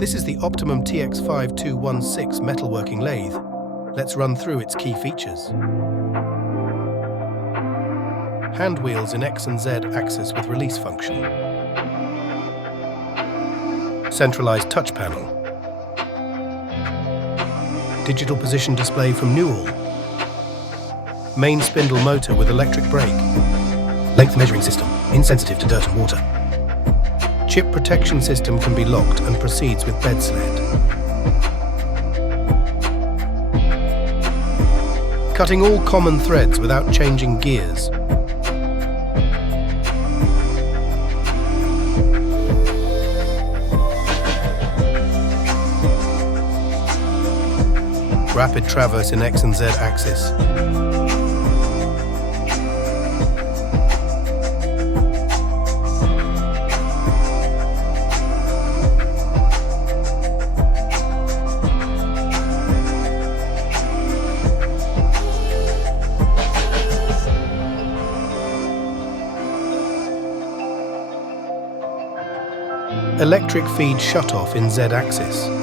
This is the Optimum TX5216 metalworking lathe. Let's run through its key features. Hand wheels in X and Z axis with release function. Centralized touch panel. Digital position display from Newell. Main spindle motor with electric brake. Length measuring system, insensitive to dirt and water. Chip protection system can be locked and proceeds with bed sled. Cutting all common threads without changing gears. Rapid traverse in X and Z axis. Electric feed shutoff in Z axis.